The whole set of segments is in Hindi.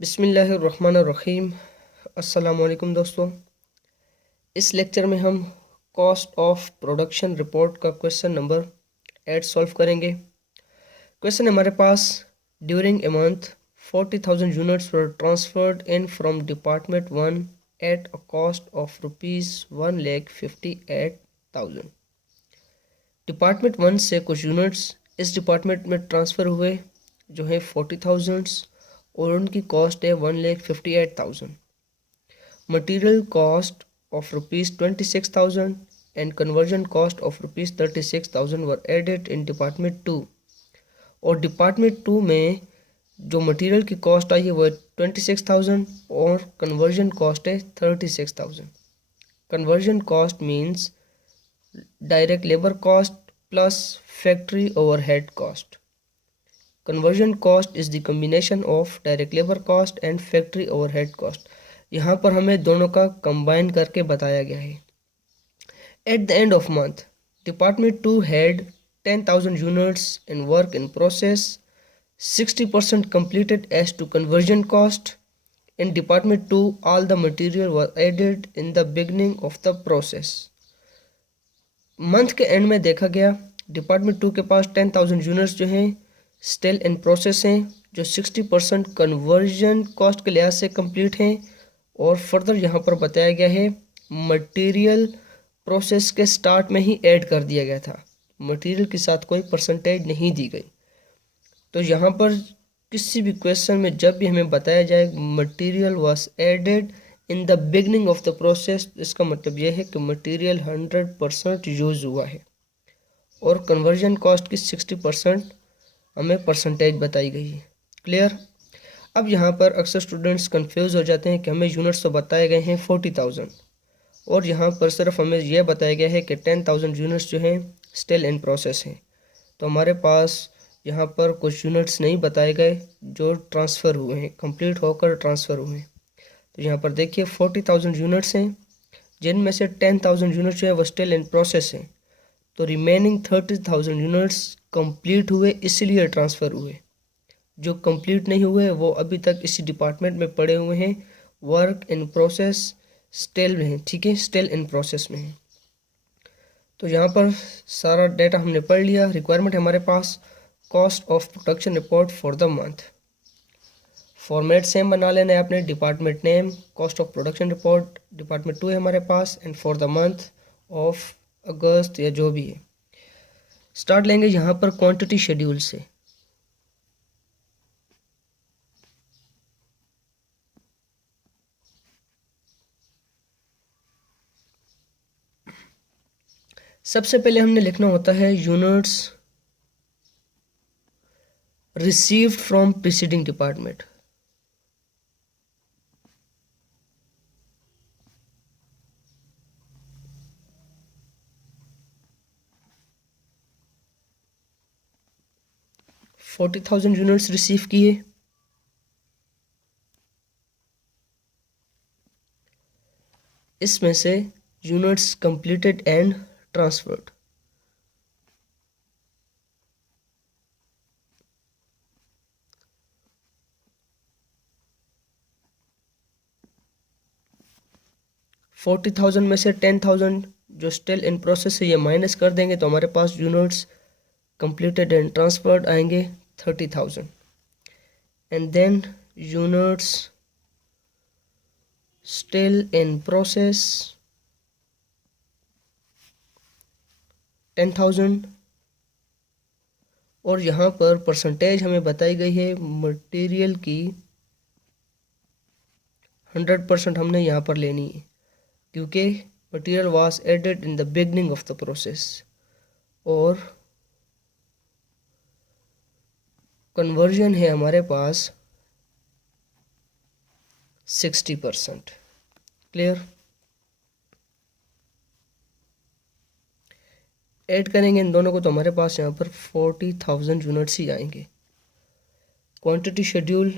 बिस्मिल्लाहिर्रहमानिर्रहीम। अस्सलाम वालेकुम दोस्तों। इस लेक्चर में हम कॉस्ट ऑफ प्रोडक्शन रिपोर्ट का क्वेश्चन नंबर 8 सॉल्व करेंगे। क्वेश्चन हमारे पास, during a month 40,000 units were transferred in from department 1 at a cost of ₹1,58,000। Department 1 से कुछ यूनिट्स इस डिपार्टमेंट में ट्रांसफ़र हुए जो है 40,000 और उनकी कॉस्ट है 1,58,000। Material cost of ₹26,000 and conversion cost of ₹36,000 were added in department 2। और डिपार्टमेंट 2 में जो मटेरियल की कॉस्ट आई है वो 26,000 और कन्वर्जन कॉस्ट है 36,000। Conversion cost means direct labour cost plus factory overhead cost. Conversion cost is the combination of direct labour cost and factory overhead cost. यहाँ पर हमें दोनों का कंबाइन करके बताया गया है। At the end of month department 2 had 10,000 units in work in process, 60% completed as to conversion cost. In department 2 all the material was added in the beginning of the process. Month के एंड में देखा गया डिपार्टमेंट 2 के पास 10,000 यूनिट्स जो हैं स्टिल इन प्रोसेस हैं, जो 60% कन्वर्जन कॉस्ट के लिहाज से कंप्लीट हैं। और फर्दर यहाँ पर बताया गया है मटेरियल प्रोसेस के स्टार्ट में ही ऐड कर दिया गया था, मटेरियल के साथ कोई परसेंटेज नहीं दी गई। तो यहाँ पर किसी भी क्वेश्चन में जब भी हमें बताया जाए material was added in the beginning of the process, इसका मतलब यह है कि मटेरियल 100% यूज हुआ है और कन्वर्जन कॉस्ट की 60% हमें परसेंटेज बताई गई है। क्लियर। अब यहाँ पर अक्सर स्टूडेंट्स कंफ्यूज हो जाते हैं कि हमें यूनिट्स तो बताए गए हैं 40,000 और यहाँ पर सिर्फ हमें यह बताया गया है कि 10,000 यूनिट्स जो हैं स्टिल इन प्रोसेस हैं। तो हमारे पास यहाँ पर कुछ यूनिट्स नहीं बताए गए जो ट्रांसफ़र हुए हैं, कंप्लीट होकर ट्रांसफ़र हुए हैं। तो यहाँ पर देखिए 40,000 यूनिट्स हैं जिनमें से 10,000 यूनिट्स जो है वो स्टिल इन प्रोसेस हैं। तो रिमेनिंग 30,000 यूनिट्स कंप्लीट हुए इसलिए ट्रांसफ़र हुए। जो कंप्लीट नहीं हुए वो अभी तक इसी डिपार्टमेंट में पड़े हुए हैं, वर्क इन प्रोसेस स्टिल में हैं। ठीक है, स्टिल इन प्रोसेस में हैं। तो यहाँ पर सारा डेटा हमने पढ़ लिया। रिक्वायरमेंट है हमारे पास cost of production report for the month. Format same बना लेना है आपने, department name, cost of production report, department 2 है हमारे पास, and for the month of August या जो भी है। स्टार्ट लेंगे यहाँ पर क्वांटिटी शेड्यूल से। सबसे पहले हमने लिखना होता है units received from preceding department. $40,000 units receive किए, इसमें से यूनिट्स कंप्लीटेड एंड ट्रांसफर्ड। $40,000 में से 10,000 जो स्टिल इन प्रोसेस है ये माइनस कर देंगे तो हमारे पास यूनिट्स कंप्लीटेड एंड ट्रांसफर्ड आएंगे 30,000। And then units still in process 10,000। और यहाँ पर परसेंटेज हमें बताई गई है मटेरियल की 100% हमने यहाँ पर लेनी है क्योंकि material was added in the beginning of the process. और कन्वर्जन है हमारे पास 60%। क्लियर। ऐड करेंगे इन दोनों को तो हमारे पास यहाँ पर 40,000 यूनिट्स ही आएंगे। क्वांटिटी शेड्यूल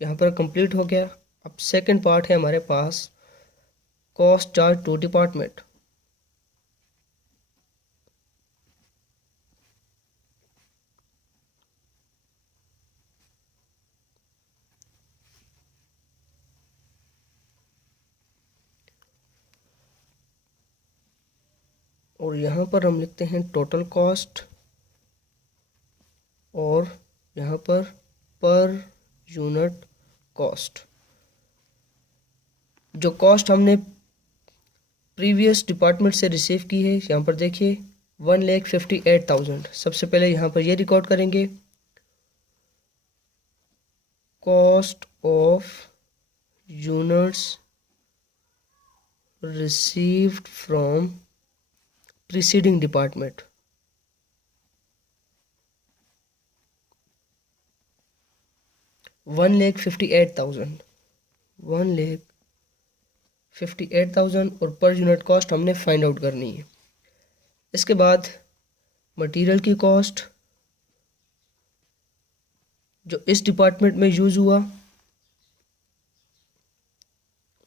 यहाँ पर कंप्लीट हो गया। अब सेकंड पार्ट है हमारे पास कॉस्ट चार्ज टू डिपार्टमेंट। और यहाँ पर हम लिखते हैं टोटल कॉस्ट और यहाँ पर यूनिट कॉस्ट। जो कॉस्ट हमने प्रीवियस डिपार्टमेंट से रिसीव की है, यहाँ पर देखिए 1,58,000। सबसे पहले यहाँ पर ये रिकॉर्ड करेंगे, cost of units received from preceding department. $1,58,000 और पर यूनिट कॉस्ट हमने फाइंड आउट करनी है। इसके बाद मटेरियल की कॉस्ट जो इस डिपार्टमेंट में यूज हुआ,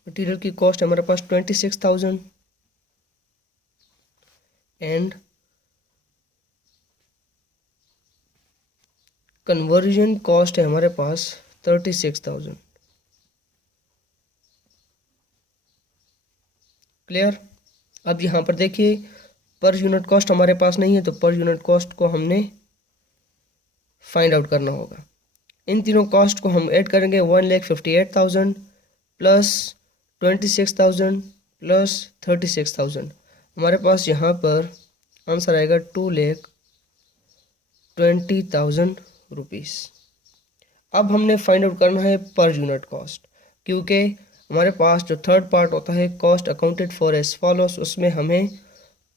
मटेरियल की कॉस्ट हमारे पास 26,000 एंड कन्वर्जन कॉस्ट है हमारे पास 36,000। क्लियर। अब यहाँ पर देखिए पर यूनिट कॉस्ट हमारे पास नहीं है, तो पर यूनिट कॉस्ट को हमने फाइंड आउट करना होगा। इन तीनों कॉस्ट को हम ऐड करेंगे, 1,58,000 प्लस 26,000 प्लस 36,000। हमारे पास यहाँ पर आंसर आएगा 2,20,000 रुपीज़। अब हमने फाइंड आउट करना है पर यूनिट कॉस्ट, क्योंकि हमारे पास जो थर्ड पार्ट होता है cost accounted for as follows, उसमें हमें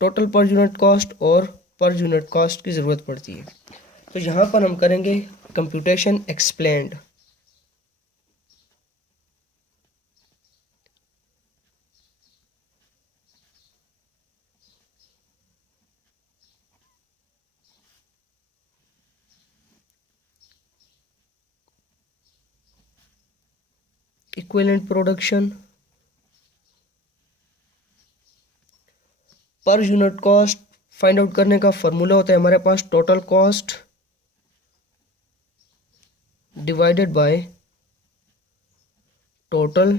टोटल पर यूनिट कॉस्ट और पर यूनिट कॉस्ट की ज़रूरत पड़ती है। तो यहाँ पर हम करेंगे computation explained. Equivalent production, per unit cost find out करने का फॉर्मूला होता है हमारे पास total cost divided by total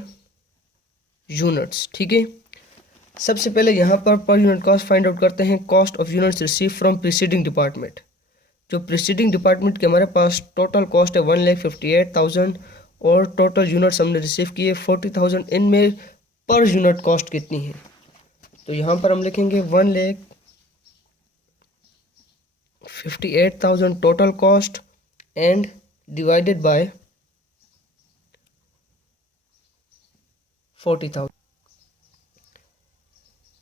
units. ठीक है, सबसे पहले यहाँ पर यूनिट कॉस्ट फाइंड आउट करते हैं, cost of units receive from preceding department. जो प्रीसीडिंग डिपार्टमेंट के हमारे पास टोटल कॉस्ट है 1,58,000 और टोटल यूनिट्स हमने रिसीव किए 40,000। इनमें पर यूनिट कॉस्ट कितनी है, तो यहाँ पर हम लिखेंगे 1,58,000 total cost and divided by 40,000।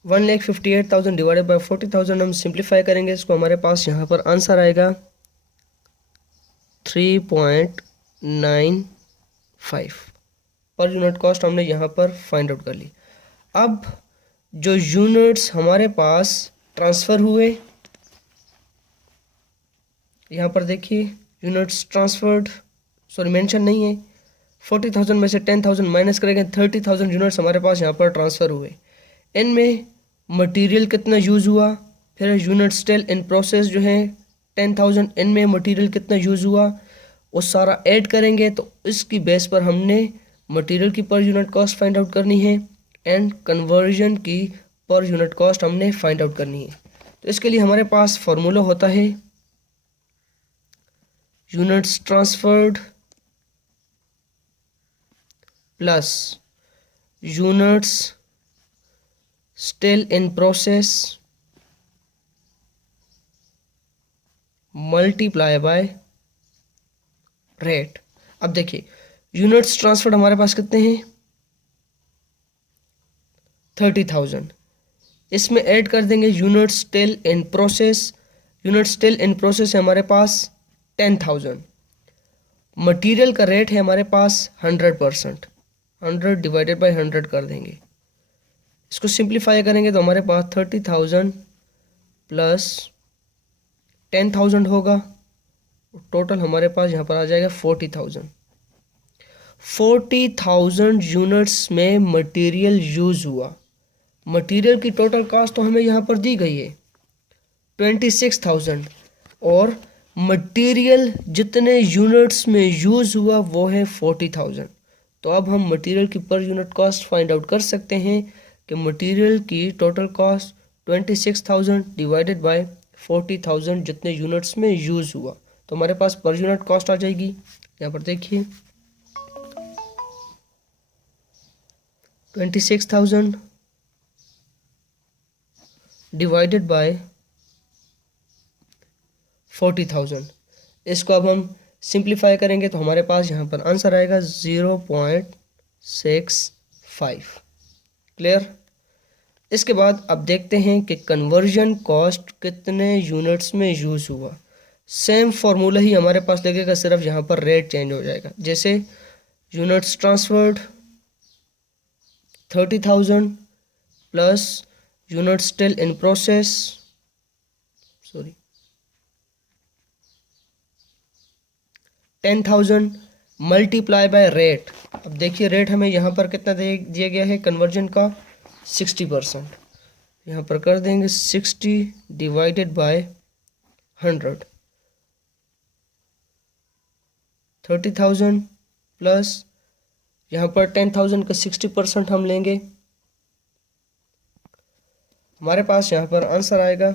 1,58,000 divided by 40,000 हम सिंप्लीफाई करेंगे इसको, हमारे पास यहाँ पर आंसर आएगा 3.95। पर यूनिट कॉस्ट हमने यहाँ पर फाइंड आउट कर ली। अब जो यूनिट्स हमारे पास ट्रांसफ़र हुए, यहाँ पर देखिए यूनिट्स ट्रांसफर्ड, सॉरी मेंशन नहीं है, 40,000 में से 10,000 माइनस करेंगे, 30,000 यूनिट्स हमारे पास यहाँ पर ट्रांसफ़र हुए। इनमें मटेरियल कितना यूज़ हुआ, फिर यूनिट स्टिल इन प्रोसेस जो है 10,000, इनमें मटेरियल कितना यूज़ हुआ वो सारा ऐड करेंगे, तो इसकी बेस पर हमने मटेरियल की per unit cost find out करनी है एंड कन्वर्जन की पर यूनिट कॉस्ट हमने फाइंड आउट करनी है। तो इसके लिए हमारे पास फार्मूला होता है units transferred plus units still in process multiply by rate. अब देखिए यूनिट्स ट्रांसफर्ड हमारे पास कितने हैं 30,000, इसमें ऐड कर देंगे unit still in process. Unit still in process है हमारे पास 10,000। मटेरियल का रेट है हमारे पास 100%, 100 डिवाइडेड बाय 100 कर देंगे। इसको सिंप्लीफाई करेंगे तो हमारे पास 30,000 प्लस 10,000 होगा, टोटल हमारे पास यहाँ पर आ जाएगा 40,000। 40,000 यूनिट्स में मटेरियल यूज हुआ। मटेरियल की टोटल कॉस्ट तो हमें यहाँ पर दी गई है 26,000 और मटेरियल जितने यूनिट्स में यूज हुआ वो है 40,000। तो अब हम मटेरियल की per unit cost find out कर सकते हैं कि मटेरियल की टोटल कॉस्ट 26,000 डिवाइडेड बाय 40,000 जितने यूनिट्स में यूज़ हुआ, तो हमारे पास पर यूनिट कॉस्ट आ जाएगी। यहाँ पर देखिए 26,000 डिवाइडेड बाय 40,000। इसको अब हम सिंप्लीफाई करेंगे तो हमारे पास यहाँ पर आंसर आएगा 0.65। क्लियर। इसके बाद अब देखते हैं कि कन्वर्जन कॉस्ट कितने यूनिट्स में यूज़ हुआ। सेम फॉर्मूला ही हमारे पास लगेगा, सिर्फ यहाँ पर रेट चेंज हो जाएगा। जैसे units transferred 30,000 plus unit still in process 10,000 multiply by rate. अब देखिए रेट हमें यहाँ पर कितना दिया गया है कन्वर्जन का 60%। यहाँ पर कर देंगे 60 डिवाइडेड बाय 100। 30,000 प्लस यहाँ पर 10,000 का 60% हम लेंगे, हमारे पास यहाँ पर आंसर आएगा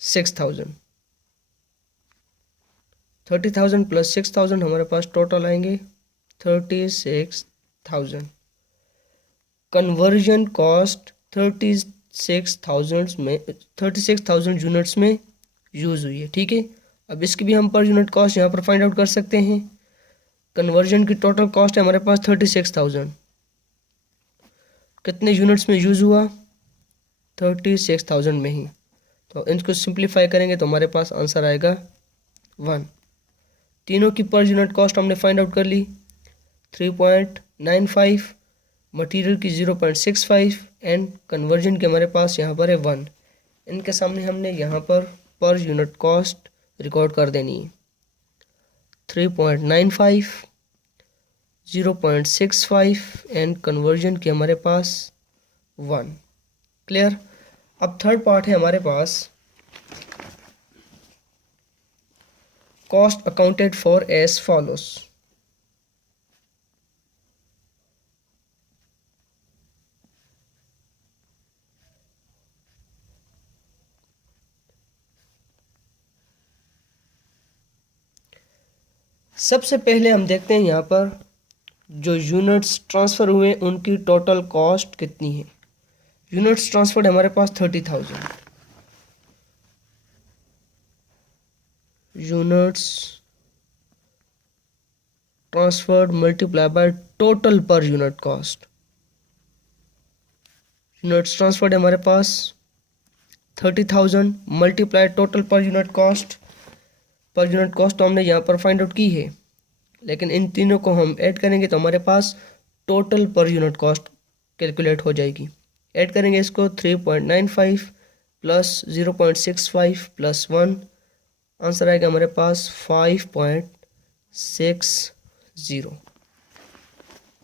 6,000। 30,000 प्लस 6,000 हमारे पास टोटल आएंगे 36,000। कन्वर्जन कॉस्ट 36,000 यूनिट्स में यूज़ हुई है। ठीक है, अब इसकी भी हम पर यूनिट कॉस्ट यहाँ पर फाइंड आउट कर सकते हैं। कन्वर्जन की टोटल कॉस्ट है हमारे पास 36,000, कितने यूनिट्स में यूज़ हुआ 36,000 में ही, तो इनको सिंप्लीफाई करेंगे तो हमारे पास आंसर आएगा 1। तीनों की पर यूनिट कॉस्ट हमने फाइंड आउट कर ली 3.95, मटेरियल की 0.65 एंड कन्वर्जन के हमारे पास यहाँ पर है 1। इनके सामने हमने यहाँ पर यूनिट कॉस्ट रिकॉर्ड कर देनी है 3.95, 0.65 एंड कन्वर्जन की हमारे पास 1। क्लियर। अब थर्ड पार्ट है हमारे पास cost accounted for as follows. सबसे पहले हम देखते हैं यहाँ पर जो यूनिट्स ट्रांसफ़र हुए उनकी टोटल कॉस्ट कितनी है। यूनिट्स ट्रांसफर्ड हमारे पास 30,000। Units transferred multiply by total per unit cost. Units transferred हमारे पास 30,000 multiply total per unit cost. पर यूनिट कॉस्ट तो हमने यहाँ पर फाइंड आउट की है, लेकिन इन तीनों को हम ऐड करेंगे तो हमारे पास total per unit cost calculate हो जाएगी। ऐड करेंगे इसको 3.95 प्लस 0.65 प्लस 1, आंसर आएगा हमारे पास 5.60।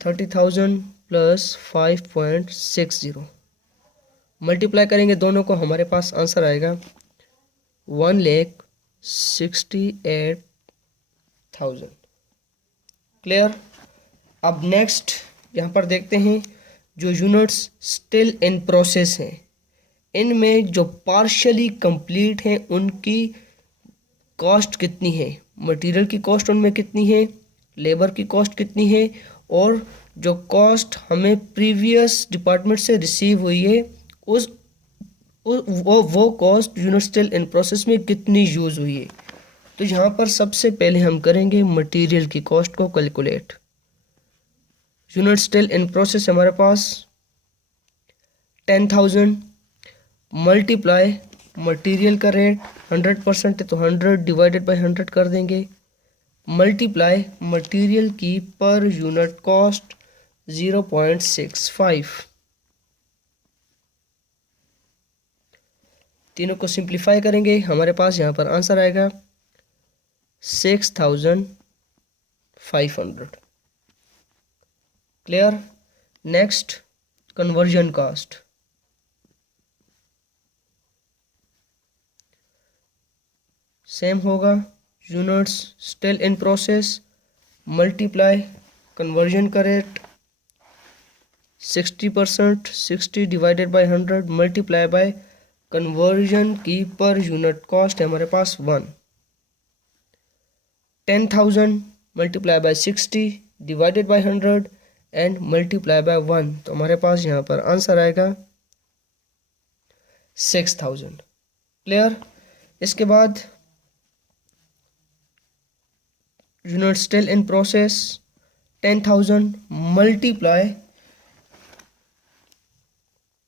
30,000 प्लस 5.60 मल्टीप्लाई करेंगे दोनों को, हमारे पास आंसर आएगा 1,68,000। क्लियर। अब नेक्स्ट यहाँ पर देखते हैं जो यूनिट्स स्टिल इन प्रोसेस हैं, इनमें जो पार्शियली कंप्लीट हैं उनकी कॉस्ट कितनी है, मटेरियल की कॉस्ट उनमें कितनी है, लेबर की कॉस्ट कितनी है, और जो कॉस्ट हमें प्रीवियस डिपार्टमेंट से रिसीव हुई है वो cost unit still in process में कितनी यूज़ हुई है। तो यहाँ पर सबसे पहले हम करेंगे मटेरियल की कॉस्ट को calculate. Unit still in process हमारे पास 10,000 मल्टीप्लाई मटेरियल का रेट 100% है तो 100 डिवाइडेड बाय 100 कर देंगे, मल्टीप्लाई मटेरियल की पर यूनिट कॉस्ट 0.65। तीनों को सिंप्लीफाई करेंगे, हमारे पास यहाँ पर आंसर आएगा 6,500। Clear. Next conversion cost. Same होगा, units still in process multiply conversion का rate 60%, 60 divided by 100 multiply by conversion की पर यूनिट कॉस्ट है हमारे पास 1। 10,000 multiply by 60 divided by 100 and multiply by 1, तो हमारे पास यहाँ पर आंसर आएगा 6,000। क्लियर। इसके बाद unit still in process, 10,000 multiply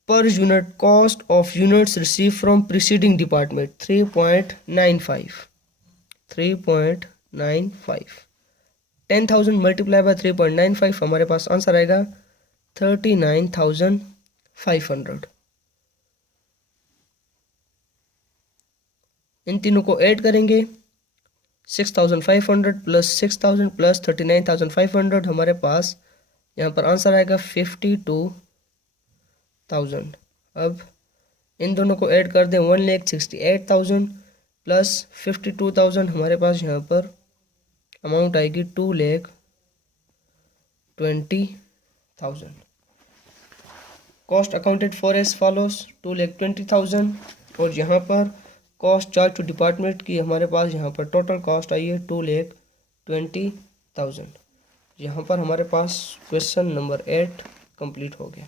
per unit cost of units received from preceding department 3.95 10,000 multiply bye 3.95 हमारे पास आंसर आएगा 39,500। इन तीनों को ऐड करेंगे 6,500 प्लस 6,000 प्लस 39,500 हमारे पास यहाँ पर आंसर आएगा 52,000। अब इन दोनों को ऐड कर दें 1,68,000 प्लस 52,000 हमारे पास यहाँ पर अमाउंट आएगी 2,20,000। Cost accounted for as follows 2,20,000 और यहाँ पर कॉस्ट चार्ज टू डिपार्टमेंट की हमारे पास यहाँ पर टोटल कॉस्ट आई है 2,20,000। यहाँ पर हमारे पास क्वेश्चन नंबर 8 कंप्लीट हो गया।